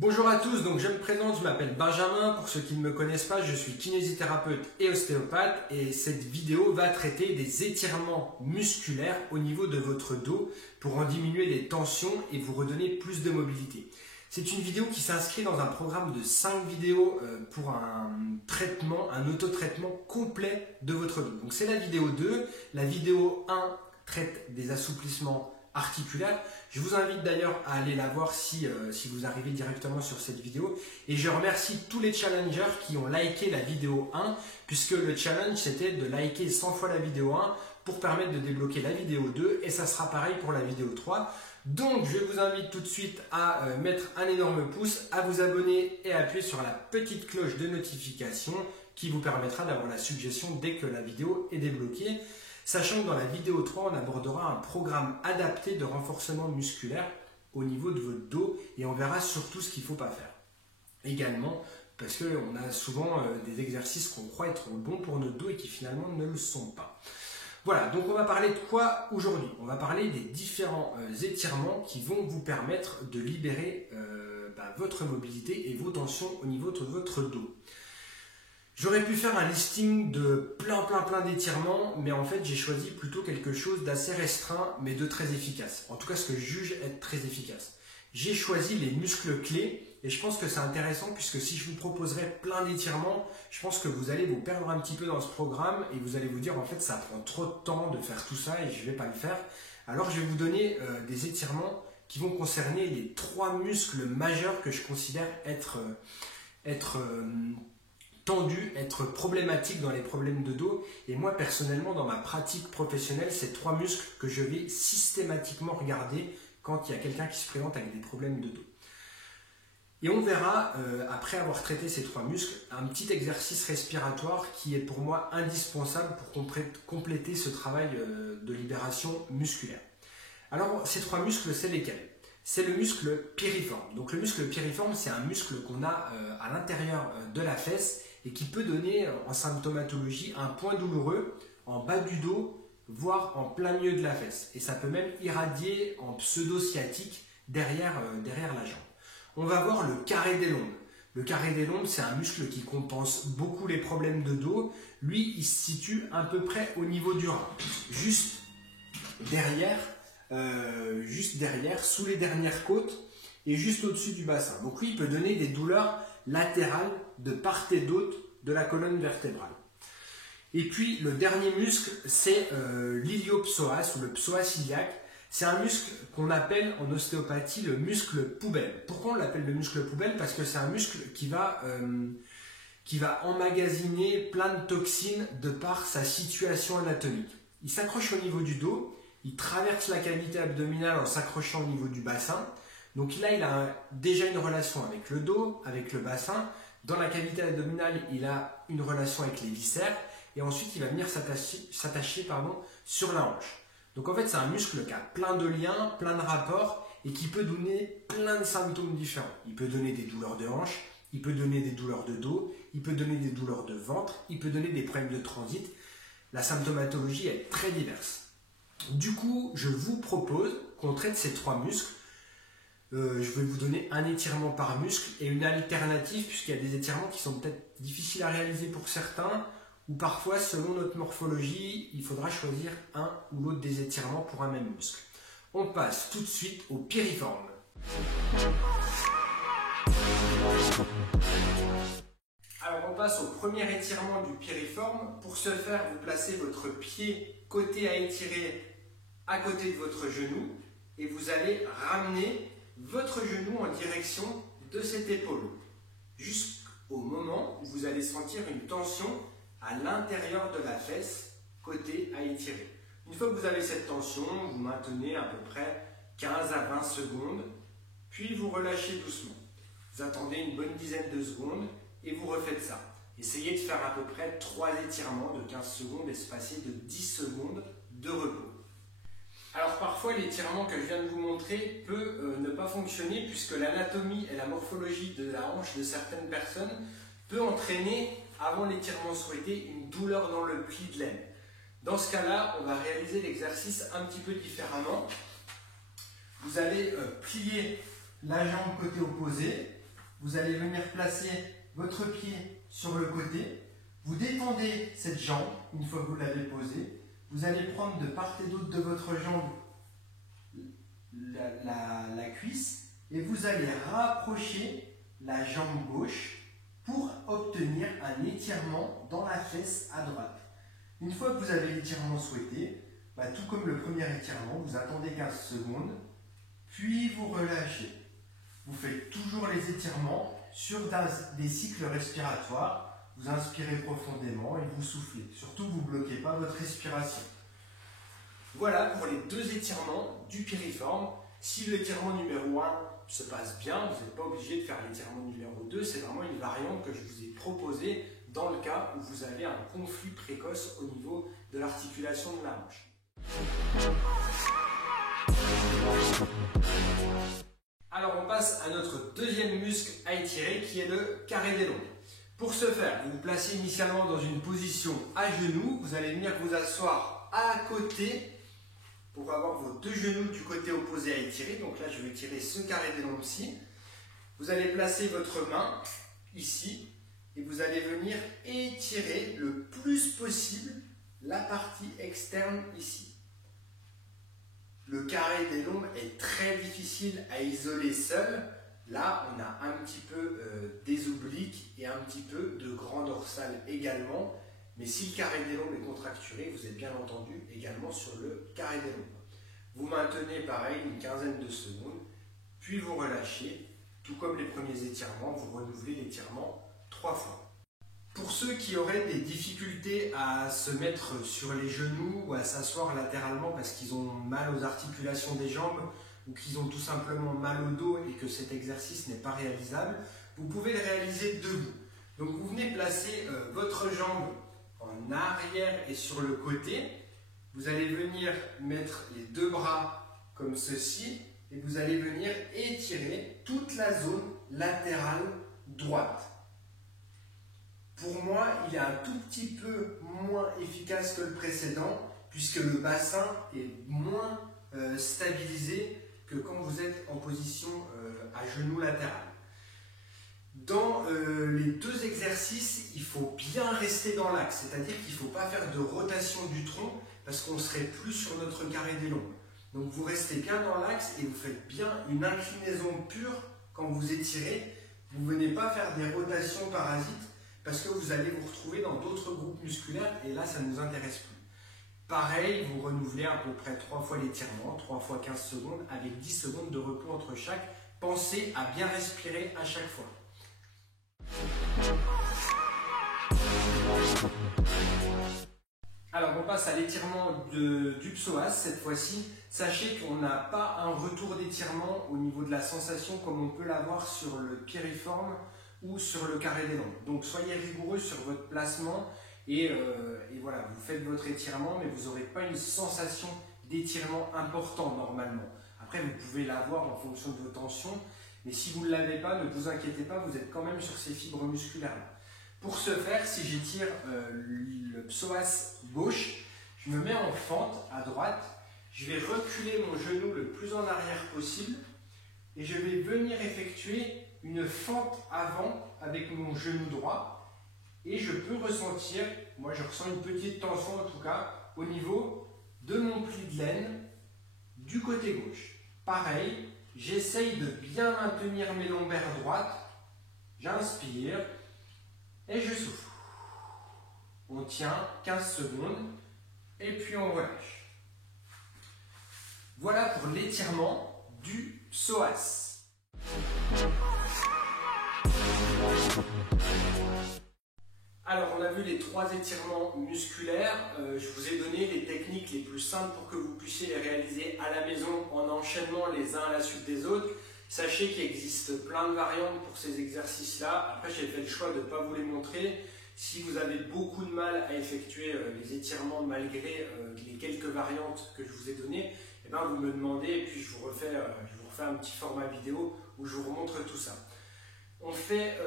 Bonjour à tous, donc je me présente, je m'appelle Benjamin. Pour ceux qui ne me connaissent pas, je suis kinésithérapeute et ostéopathe et cette vidéo va traiter des étirements musculaires au niveau de votre dos pour en diminuer les tensions et vous redonner plus de mobilité. C'est une vidéo qui s'inscrit dans un programme de 5 vidéos pour un traitement, un autotraitement complet de votre dos. Donc c'est la vidéo 2, la vidéo 1 traite des assouplissements articulaire. Je vous invite d'ailleurs à aller la voir si vous arrivez directement sur cette vidéo. Et je remercie tous les challengers qui ont liké la vidéo 1, puisque le challenge c'était de liker 100 fois la vidéo 1 pour permettre de débloquer la vidéo 2 et ça sera pareil pour la vidéo 3. Donc je vous invite tout de suite à mettre un énorme pouce, à vous abonner et à appuyer sur la petite cloche de notification qui vous permettra d'avoir la suggestion dès que la vidéo est débloquée. Sachant que dans la vidéo 3, on abordera un programme adapté de renforcement musculaire au niveau de votre dos et on verra surtout ce qu'il ne faut pas faire. Également, parce qu'on a souvent des exercices qu'on croit être bons pour notre dos et qui finalement ne le sont pas. Voilà, donc on va parler de quoi aujourd'hui? On va parler des différents étirements qui vont vous permettre de libérer votre mobilité et vos tensions au niveau de votre dos. J'aurais pu faire un listing de plein d'étirements, mais en fait j'ai choisi plutôt quelque chose d'assez restreint, mais de très efficace. En tout cas, ce que je juge être très efficace. J'ai choisi les muscles clés, et je pense que c'est intéressant, puisque si je vous proposerais plein d'étirements, je pense que vous allez vous perdre un petit peu dans ce programme, et vous allez vous dire en fait ça prend trop de temps de faire tout ça, et je ne vais pas le faire. Alors je vais vous donner des étirements qui vont concerner les 3 muscles majeurs que je considère être tendu, être problématique dans les problèmes de dos. Et moi, personnellement, dans ma pratique professionnelle, c'est 3 muscles que je vais systématiquement regarder quand il y a quelqu'un qui se présente avec des problèmes de dos. Et on verra, après avoir traité ces 3 muscles, un petit exercice respiratoire qui est pour moi indispensable pour compléter ce travail de libération musculaire. Alors, ces 3 muscles, c'est lesquels? C'est le muscle piriforme. Donc le muscle piriforme, c'est un muscle qu'on a à l'intérieur de la fesse et qui peut donner en symptomatologie un point douloureux en bas du dos, voire en plein milieu de la fesse. Et ça peut même irradier en pseudo-sciatique derrière la jambe. On va voir le carré des lombes. Le carré des lombes, c'est un muscle qui compense beaucoup les problèmes de dos. Lui, il se situe à peu près au niveau du rein, juste derrière, sous les dernières côtes et juste au-dessus du bassin. Donc lui, il peut donner des douleurs latérales de part et d'autre de la colonne vertébrale. Et puis le dernier muscle, c'est l'iliopsoas ou le psoas iliaque. C'est un muscle qu'on appelle en ostéopathie le muscle poubelle. Pourquoi on l'appelle le muscle poubelle? Parce que c'est un muscle qui va emmagasiner plein de toxines de par sa situation anatomique. Il s'accroche au niveau du dos. Il traverse la cavité abdominale en s'accrochant au niveau du bassin. Donc là, il a déjà une relation avec le dos, avec le bassin. Dans la cavité abdominale, il a une relation avec les viscères. Et ensuite, il va venir s'attacher sur la hanche. Donc en fait, c'est un muscle qui a plein de liens, plein de rapports et qui peut donner plein de symptômes différents. Il peut donner des douleurs de hanche, il peut donner des douleurs de dos, il peut donner des douleurs de ventre, il peut donner des problèmes de transit. La symptomatologie est très diverse. Du coup, je vous propose qu'on traite ces 3 muscles. Je vais vous donner un étirement par muscle et une alternative, puisqu'il y a des étirements qui sont peut-être difficiles à réaliser pour certains, ou parfois, selon notre morphologie, il faudra choisir un ou l'autre des étirements pour un même muscle. On passe tout de suite au piriforme. Alors on passe au premier étirement du piriforme. Pour ce faire, vous placez votre pied côté à étirer à côté de votre genou et vous allez ramener votre genou en direction de cette épaule jusqu'au moment où vous allez sentir une tension à l'intérieur de la fesse côté à étirer. Une fois que vous avez cette tension, vous maintenez à peu près 15 à 20 secondes puis vous relâchez doucement. Vous attendez une bonne dizaine de secondes et vous refaites ça. Essayez de faire à peu près 3 étirements de 15 secondes espacés de 10 secondes de repos. Alors parfois l'étirement que je viens de vous montrer peut ne pas fonctionner puisque l'anatomie et la morphologie de la hanche de certaines personnes peut entraîner, avant l'étirement souhaité, une douleur dans le pli de l'aine. Dans ce cas-là, on va réaliser l'exercice un petit peu différemment. Vous allez plier la jambe côté opposé vous allez venir placer votre pied sur le côté. Vous détendez cette jambe une fois que vous l'avez posée. Vous allez prendre de part et d'autre de votre jambe la cuisse et vous allez rapprocher la jambe gauche pour obtenir un étirement dans la fesse à droite. Une fois que vous avez l'étirement souhaité, tout comme le premier étirement, vous attendez 15 secondes, puis vous relâchez. Vous faites toujours les étirements sur des cycles respiratoires. Vous inspirez profondément et vous soufflez. Surtout, vous ne bloquez pas votre respiration. Voilà pour les deux étirements du piriforme. Si l'étirement numéro 1 se passe bien, vous n'êtes pas obligé de faire l'étirement numéro 2. C'est vraiment une variante que je vous ai proposée dans le cas où vous avez un conflit précoce au niveau de l'articulation de la hanche. Alors on passe à notre deuxième muscle à étirer qui est le carré des lombes. Pour ce faire, vous vous placez initialement dans une position à genoux. Vous allez venir vous asseoir à côté pour avoir vos deux genoux du côté opposé à étirer. Donc là, je vais étirer ce carré des lombes-ci. Vous allez placer votre main ici et vous allez venir étirer le plus possible la partie externe ici. Le carré des lombes est très difficile à isoler seul. Là, on a un petit peu des obliques et un petit peu de grand dorsal également. Mais si le carré des lombes est contracturé, vous êtes bien entendu également sur le carré des lombes. Vous maintenez pareil une quinzaine de secondes, puis vous relâchez. Tout comme les premiers étirements, vous renouvelez l'étirement 3 fois. Pour ceux qui auraient des difficultés à se mettre sur les genoux ou à s'asseoir latéralement parce qu'ils ont mal aux articulations des jambes ou qu'ils ont tout simplement mal au dos et que cet exercice n'est pas réalisable, vous pouvez le réaliser debout. Donc vous venez placer votre jambe en arrière et sur le côté. Vous allez venir mettre les deux bras comme ceci et vous allez venir étirer toute la zone latérale droite. Pour moi, il est un tout petit peu moins efficace que le précédent puisque le bassin est moins stabilisé que quand vous êtes en position à genoux latéral. Dans les deux exercices, il faut bien rester dans l'axe, c'est-à-dire qu'il ne faut pas faire de rotation du tronc parce qu'on ne serait plus sur notre carré des lombes. Donc vous restez bien dans l'axe et vous faites bien une inclinaison pure quand vous étirez. Vous ne venez pas faire des rotations parasites parce que vous allez vous retrouver dans d'autres groupes musculaires et là, ça ne nous intéresse plus. Pareil, vous renouvelez à peu près 3 fois l'étirement, 3 fois 15 secondes avec 10 secondes de repos entre chaque. Pensez à bien respirer à chaque fois. Alors on passe à l'étirement du psoas cette fois-ci. Sachez qu'on n'a pas un retour d'étirement au niveau de la sensation comme on peut l'avoir sur le piriforme ou sur le carré des lombes. Donc soyez rigoureux sur votre placement et voilà, vous faites votre étirement mais vous n'aurez pas une sensation d'étirement important normalement. Après vous pouvez l'avoir en fonction de vos tensions, mais si vous ne l'avez pas, ne vous inquiétez pas, vous êtes quand même sur ces fibres musculaires-là. Pour ce faire, si j'étire le psoas gauche, je me mets en fente à droite, je vais reculer mon genou le plus en arrière possible et je vais venir effectuer une fente avant avec mon genou droit et je peux ressentir, moi je ressens une petite tension en tout cas, au niveau de mon pli de laine du côté gauche. Pareil, j'essaye de bien maintenir mes lombaires droites, j'inspire et je souffle. On tient 15 secondes et puis on relâche. Voilà pour l'étirement du psoas. Alors on a vu les 3 étirements musculaires, je vous ai donné les techniques les plus simples pour que vous puissiez les réaliser à la maison en enchaînement les uns à la suite des autres. Sachez qu'il existe plein de variantes pour ces exercices-là. Après, j'ai fait le choix de ne pas vous les montrer. Si vous avez beaucoup de mal à effectuer les étirements malgré les quelques variantes que je vous ai données, eh bien, vous me demandez et puis je vous refais un petit format vidéo où je vous remontre tout ça. On fait,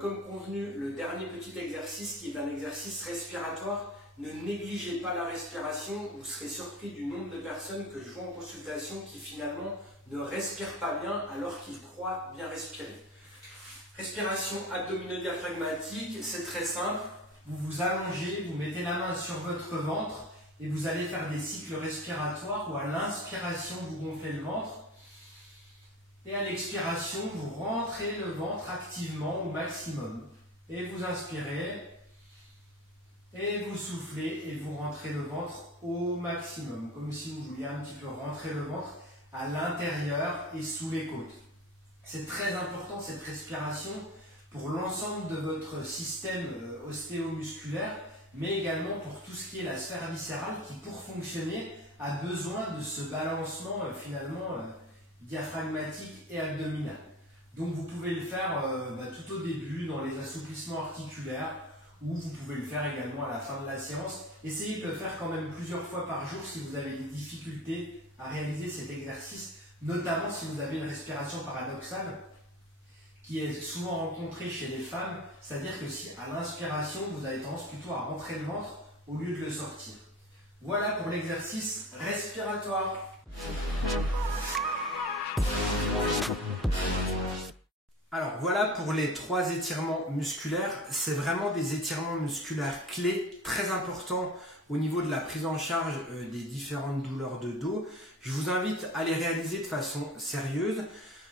comme convenu, le dernier petit exercice qui est un exercice respiratoire. Ne négligez pas la respiration, vous serez surpris du nombre de personnes que je vois en consultation qui finalement ne respirent pas bien alors qu'ils croient bien respirer. Respiration abdomino-diaphragmatique, c'est très simple. Vous vous allongez, vous mettez la main sur votre ventre et vous allez faire des cycles respiratoires où à l'inspiration, vous gonflez le ventre. Et à l'expiration, vous rentrez le ventre activement au maximum. Et vous inspirez, et vous soufflez, et vous rentrez le ventre au maximum. Comme si vous vouliez un petit peu rentrer le ventre à l'intérieur et sous les côtes. C'est très important cette respiration pour l'ensemble de votre système ostéomusculaire, mais également pour tout ce qui est la sphère viscérale qui, pour fonctionner, a besoin de ce balancement finalement diaphragmatique et abdominal. Donc vous pouvez le faire tout au début dans les assouplissements articulaires ou vous pouvez le faire également à la fin de la séance. Essayez de le faire quand même plusieurs fois par jour si vous avez des difficultés à réaliser cet exercice, notamment si vous avez une respiration paradoxale qui est souvent rencontrée chez les femmes, c'est-à-dire que si à l'inspiration vous avez tendance plutôt à rentrer le ventre au lieu de le sortir. Voilà pour l'exercice respiratoire. Alors voilà pour les 3 étirements musculaires. C'est vraiment des étirements musculaires clés, très importants au niveau de la prise en charge des différentes douleurs de dos. Je vous invite à les réaliser de façon sérieuse.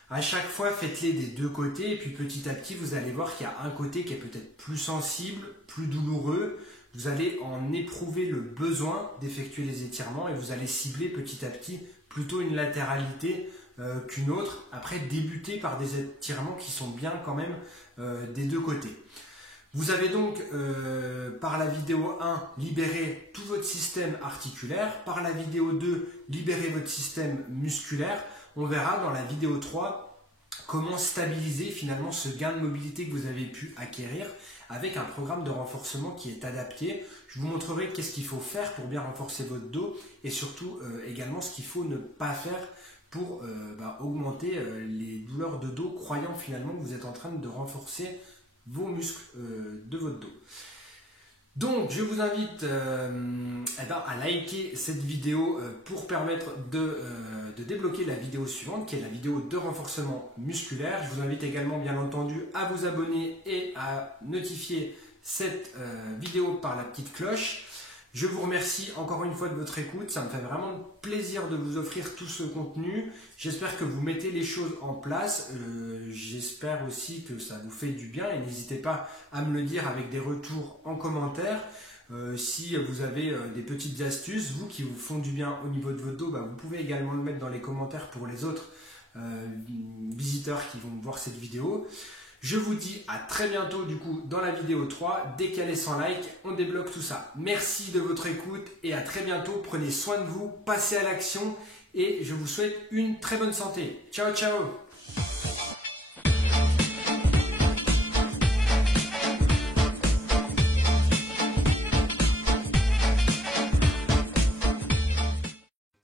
À chaque fois, faites-les des 2 côtés et puis petit à petit, vous allez voir qu'il y a un côté qui est peut-être plus sensible, plus douloureux. Vous allez en éprouver le besoin d'effectuer les étirements et vous allez cibler petit à petit plutôt une latéralité qu'une autre. Après, débuter par des étirements qui sont bien quand même des 2 côtés. Vous avez donc, par la vidéo 1, libéré tout votre système articulaire. Par la vidéo 2, libéré votre système musculaire. On verra dans la vidéo 3 comment stabiliser finalement ce gain de mobilité que vous avez pu acquérir avec un programme de renforcement qui est adapté. Je vous montrerai qu'est-ce qu'il faut faire pour bien renforcer votre dos et surtout également ce qu'il faut ne pas faire pour augmenter les douleurs de dos, croyant finalement que vous êtes en train de renforcer vos muscles de votre dos. Donc je vous invite à liker cette vidéo pour permettre de débloquer la vidéo suivante qui est la vidéo de renforcement musculaire. Je vous invite également bien entendu à vous abonner et à notifier cette vidéo par la petite cloche. Je vous remercie encore une fois de votre écoute, ça me fait vraiment plaisir de vous offrir tout ce contenu. J'espère que vous mettez les choses en place, j'espère aussi que ça vous fait du bien et n'hésitez pas à me le dire avec des retours en commentaire. Si vous avez des petites astuces, vous qui vous font du bien au niveau de votre dos, vous pouvez également le mettre dans les commentaires pour les autres visiteurs qui vont voir cette vidéo. Je vous dis à très bientôt du coup dans la vidéo 3. Dès qu'elle est 100 likes, on débloque tout ça. Merci de votre écoute et à très bientôt. Prenez soin de vous, passez à l'action et je vous souhaite une très bonne santé. Ciao, ciao!